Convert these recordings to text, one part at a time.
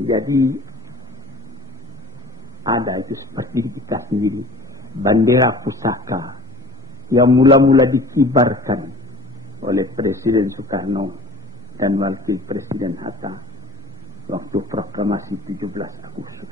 Jadi ada itu seperti di kita sendiri, bendera pusaka yang mula-mula dikibarkan oleh Presiden Soekarno dan Wakil Presiden Hatta waktu proklamasi 17 Agustus.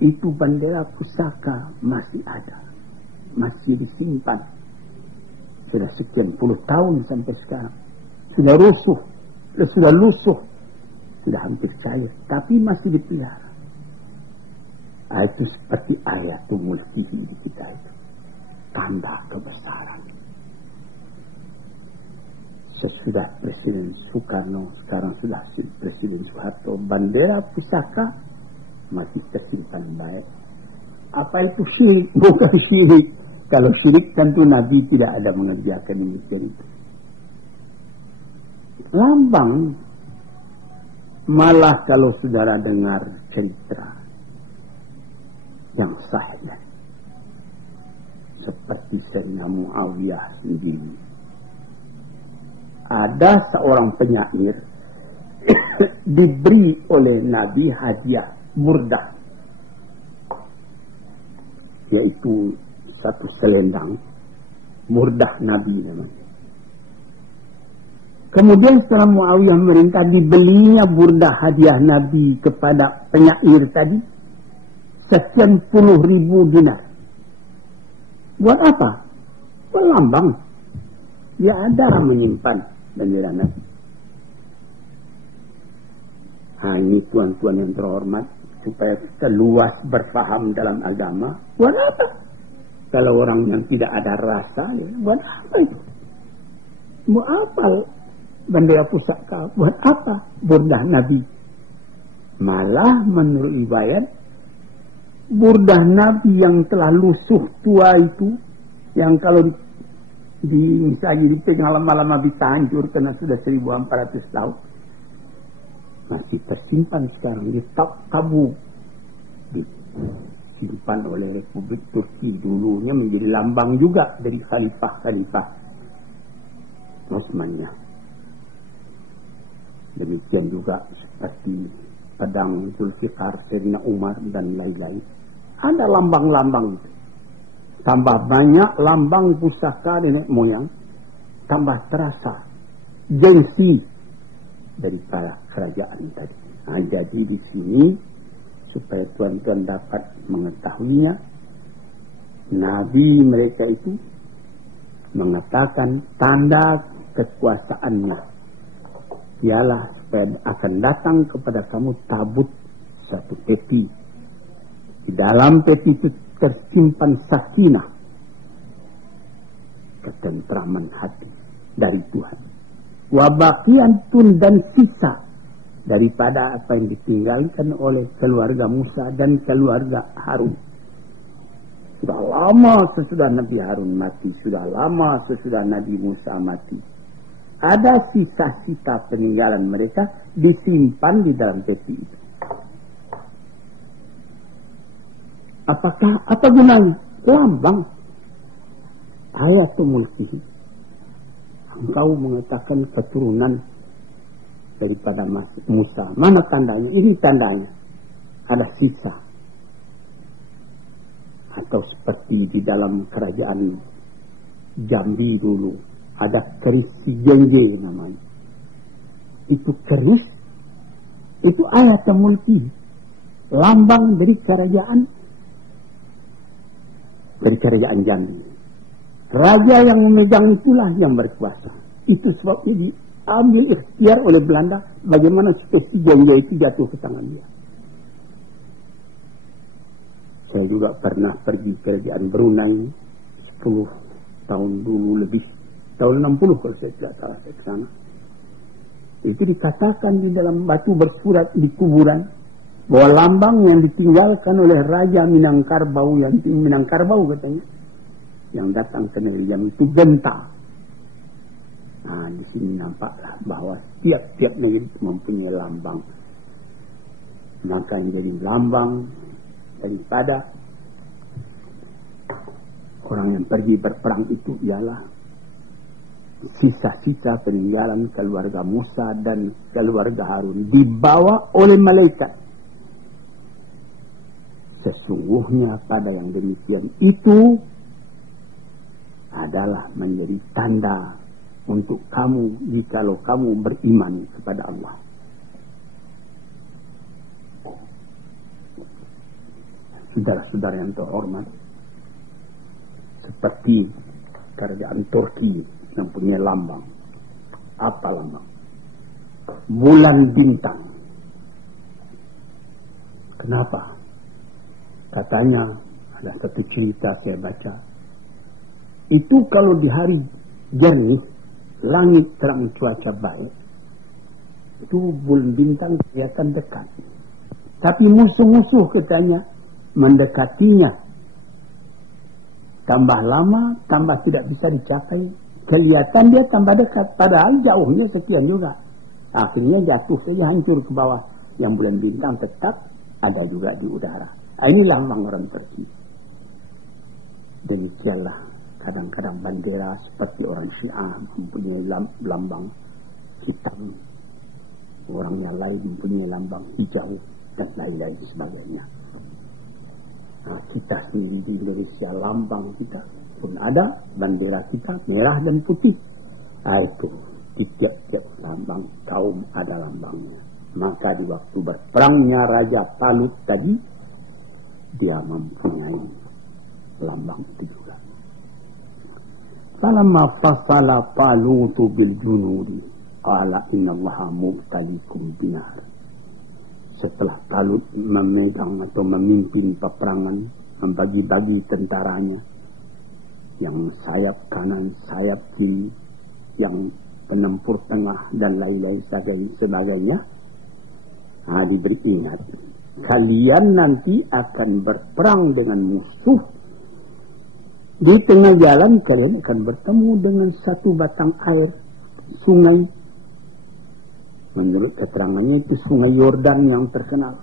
Itu bendera pusaka masih ada, masih disimpan. Sudah sekian puluh tahun sampai sekarang. Sudah lusuh, sudah hampir cair, tapi masih dipelihara. Itu seperti ayatul mulki di kita itu, tanda kebesaran. Sesudah Presiden Soekarno, sekarang sudah Presiden Soeharto, bendera pusaka masih tersimpan baik. Apa itu syirik? Bukan syirik. Kalau syirik tentu Nabi tidak ada mengerjakan demikian itu. Lambang, malah kalau saudara dengar cerita yang sahih seperti Sayyidina Muawiyah sendiri, ada seorang penyair diberi oleh Nabi hadiah burdah, yaitu satu selendang burdah Nabi namanya. Kemudian setelah Muawiyah merintah, dibelinya burdah hadiah Nabi kepada penyair tadi sekian puluh ribu dinar. Buat apa? Buat lambang. Dia ada menyimpan bendera Nabi. Ini tuan-tuan yang terhormat, supaya kita luas berfaham dalam agama. Buat apa? Kalau orang yang tidak ada rasa, ya, buat apa itu? Buat apa bendera pusaka? Buat apa burdah Nabi? Malah menurut riwayat, burdah Nabi yang telah lusuh tua itu, yang kalau misalnya dipegang lama-lama bisa hancur karena sudah 1400 tahun, masih tersimpan sekarang di Tabu, disimpan oleh Republik Turki. Dulunya menjadi lambang juga dari khalifah-khalifah Utsmaniyah. Demikian juga seperti pedang Zulfikar, Sayyidina Umar dan lain-lain. Ada lambang-lambang. Tambah banyak lambang pusaka nenek moyang, tambah terasa gengsi daripada kerajaan tadi. Jadi di sini supaya tuan-tuan dapat mengetahuinya, Nabi mereka itu mengatakan tanda kekuasaannya ialah supaya akan datang kepada kamu tabut satu peti. Di dalam peti itu tersimpan sakinah, ketentraman hati dari Tuhan. Wabaqiantun, dan sisa daripada apa yang ditinggalkan oleh keluarga Musa dan keluarga Harun. Sudah lama sesudah Nabi Harun mati, sudah lama sesudah Nabi Musa mati, ada sisa-sisa peninggalan mereka disimpan di dalam peti itu. Apa gunanya? Lambang. Ayatul mulki. Engkau mengatakan keturunan daripada Musa. Mana tandanya? Ini tandanya. Ada sisa. Atau seperti di dalam kerajaan Jambi dulu, ada keris si Genje namanya. Itu keris, itu ayatul mulki. Lambang dari kerajaan Jambi. Raja yang memegang itulah yang berkuasa. Itu sebabnya diambil ikhtiar oleh Belanda bagaimana spesies Genje itu jatuh ke tangan dia. Saya juga pernah pergi ke kerajaan Brunei 10 tahun dulu lebih. Tahun 60 kalau saya tidak salah saya ke sana. Itu dikatakan di dalam batu bersurat di kuburan bahwa lambang yang ditinggalkan oleh Raja Minangkabau, yang Minangkabau katanya, yang datang ke negeri Jambi itu genta. Nah, di sini nampaklah bahwa tiap-tiap negeri itu mempunyai lambang. Maka yang jadi lambang daripada orang yang pergi berperang itu ialah sisa-sisa peninggalan keluarga Musa dan keluarga Harun dibawa oleh malaikat. Sesungguhnya pada yang demikian itu adalah menjadi tanda untuk kamu jikalau kamu beriman kepada Allah. Saudara-saudara yang terhormat, seperti kerajaan Turki yang punya lambang. Apa lambang? Bulan bintang. Kenapa? Katanya ada satu cerita saya baca. Itu kalau di hari jernih, langit terang cuaca baik, itu bulan bintang kelihatan dekat. Tapi musuh-musuh katanya mendekatinya. Tambah lama, tambah tidak bisa dicapai. Kelihatan dia tambah dekat. Padahal jauhnya sekian juga. Akhirnya jatuh saja, hancur ke bawah. Yang bulan bintang tetap ada juga di udara. Ini lambang orang Turki. Demikianlah kadang-kadang bendera seperti orang Syiah mempunyai lambang hitam. Orang yang lain mempunyai lambang hijau dan lain-lain sebagainya. Nah, kita sendiri di Indonesia lambang kita pun ada, bendera kita merah dan putih. Itu di tiap-tiap lambang kaum ada lambangnya. Maka di waktu berperangnya Raja Talut tadi, dia mempunyai lambang itu juga. Falamma fasala Talutu bil junudi qala innallaha mubtalikum binar. Setelah Talut memegang atau memimpin peperangan, membagi-bagi tentaranya, yang sayap kanan, sayap kiri, yang penempur tengah dan lain-lain sebagainya, diberi ingat, kalian nanti akan berperang dengan musuh. Di tengah jalan kalian akan bertemu dengan satu batang air, sungai. Menurut keterangannya itu sungai Yordan yang terkenal.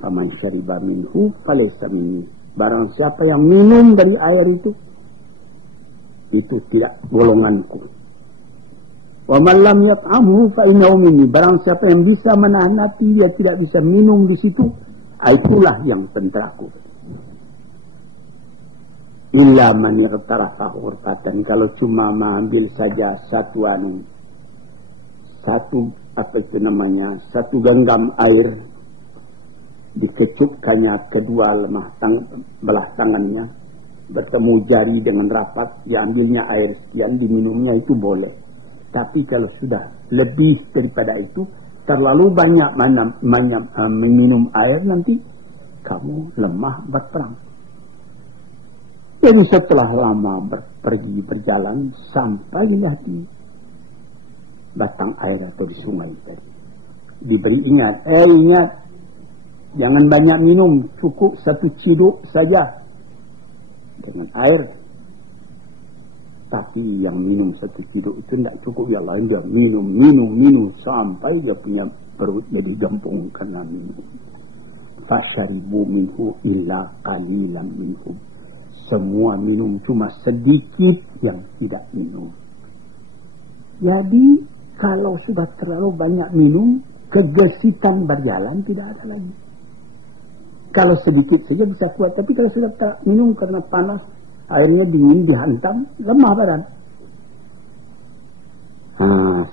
Faman syariba minhu falaysa minni. Barang siapa yang minum dari air itu tidak golonganku. Wa man lam yat'amhu fa innahu minni. Barang siapa yang bisa menahan hati, dia tidak bisa minum di situ, itulah yang tenteraku. Illa man yartarafa hurfatan. Kalau cuma mengambil saja satu satu genggam air, dikecupkannya kedua belah tangannya, bertemu jari dengan rapat, diambilnya air sekian, diminumnya itu boleh. Tapi kalau sudah lebih daripada itu, terlalu banyak minum air, nanti kamu lemah berperang. Jadi setelah lama berjalan, sampailah di batang air atau di sungai tadi. Diberi ingat, jangan banyak minum, cukup satu ciduk saja dengan air. Tapi yang minum satu ciduk itu tidak cukup, yang lain dia minum sampai dia punya perut jadi gempung karena minum. Fasyaribu minhu illa qalilan minhum. Semua minum, cuma sedikit yang tidak minum. Jadi kalau sudah terlalu banyak minum, kegesitan berjalan tidak ada lagi. Kalau sedikit saja bisa kuat, tapi kalau sudah tak minum karena panas, airnya dingin, dihantam, lemah badan.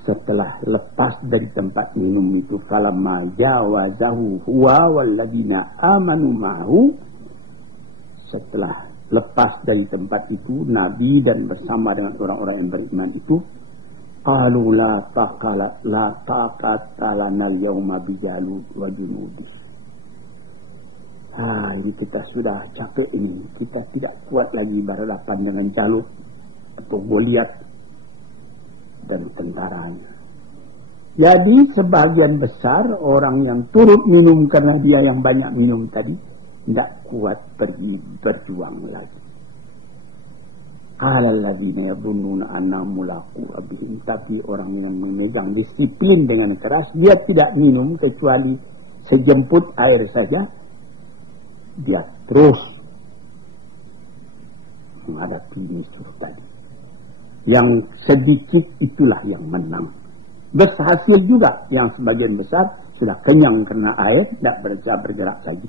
Setelah lepas dari tempat minum itu, falamma jawazahu huwa walladina amanu ma'hu, setelah lepas dari tempat itu, Nabi dan bersama dengan orang-orang yang beriman itu, qalu la taqata lana al-yawma bijalut wa junudi. Ini kita sudah capek ini. Kita tidak kuat lagi berhadapan dengan Jalut atau Goliat dan tentaranya. Jadi sebagian besar orang yang turut minum karena dia yang banyak minum tadi tidak kuat pergi berjuang lagi. Alladzina yadhunnuna annahum mulaqu rabbihim. Tapi orang yang memegang disiplin dengan keras, dia tidak minum kecuali sejemput air saja, dia terus menghadapi musuh tadi. Yang sedikit itulah yang menang. Berhasil juga yang sebagian besar sudah kenyang karena air, tidak bisa bergerak lagi.